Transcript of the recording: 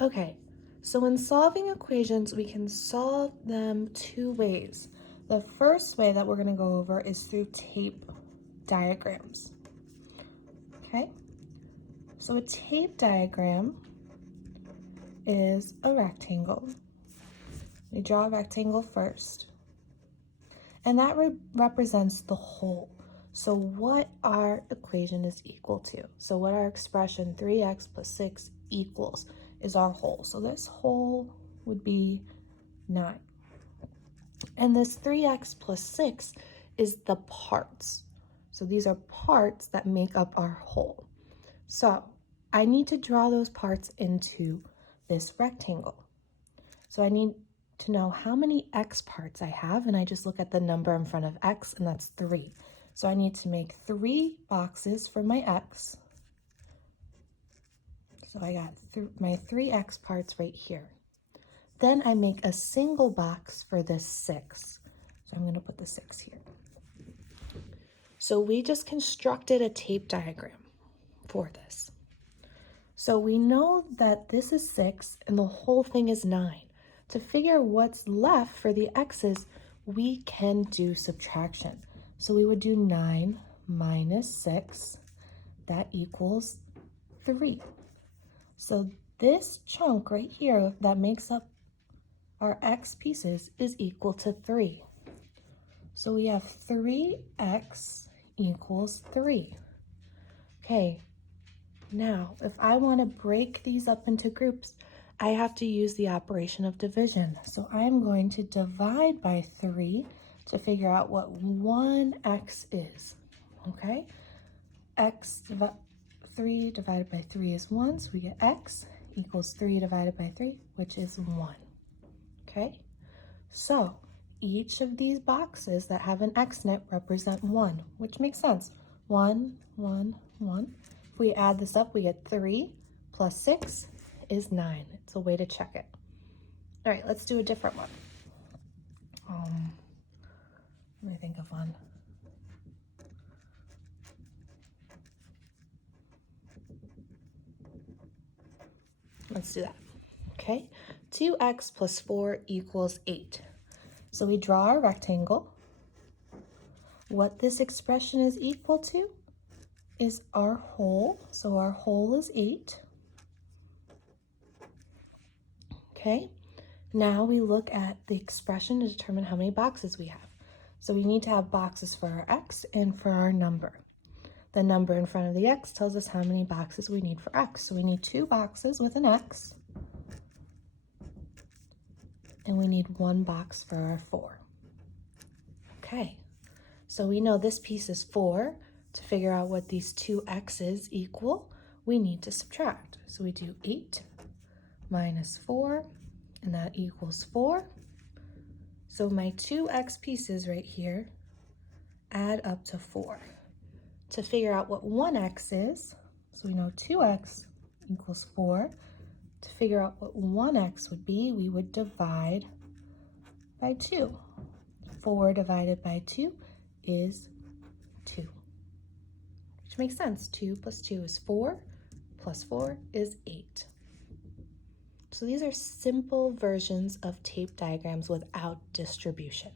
Okay, so when solving equations, we can solve them two ways. The first way that we're going to go over is through tape diagrams. Okay, so a tape diagram is a rectangle. We draw a rectangle first, and that represents the whole. So what our equation is equal to. So what our expression 3x plus 6 equals is our whole. So this whole would be 9. And this 3x plus 6 is the parts. So these are parts that make up our whole. So I need to draw those parts into this rectangle. So I need to know how many x parts I have, and I just look at the number in front of x, and that's 3. So I need to make 3 boxes for my x. So I got my 3x parts right here. Then I make a single box for this 6. So I'm going to put the 6 here. So we just constructed a tape diagram for this. So we know that this is 6 and the whole thing is 9. To figure what's left for the x's, we can do subtraction. So we would do 9 minus 6, that equals 3. So this chunk right here that makes up our x pieces is equal to 3. So we have 3x equals 3. Okay, now if I want to break these up into groups, I have to use the operation of division. So I'm going to divide by 3 to figure out what 1x is. Okay, 3 divided by 3 is 1, so we get x equals 3 divided by 3, which is 1. Okay, so each of these boxes that have an x in it represent 1, which makes sense. 1, 1, 1. If we add this up, we get 3 plus 6 is 9. It's a way to check it. All right, let's do a different one. Let me think of one. Let's do that. Okay, 2x plus 4 equals 8. So we draw our rectangle. What this expression is equal to is our whole. So our whole is 8. Okay, now we look at the expression to determine how many boxes we have. So we need to have boxes for our x and for our number. The number in front of the x tells us how many boxes we need for x. So we need 2 boxes with an x, and we need 1 box for our 4. Okay, so we know this piece is 4. To figure out what these 2 x's equal, we need to subtract. So we do 8 minus 4, and that equals 4. So my 2x pieces right here add up to 4. To figure out what 1x is, so we know 2x equals 4. To figure out what 1x would be, we would divide by 2. 4 divided by 2 is 2. Which makes sense. 2 plus 2 is 4, plus 4 is 8. So these are simple versions of tape diagrams without distribution.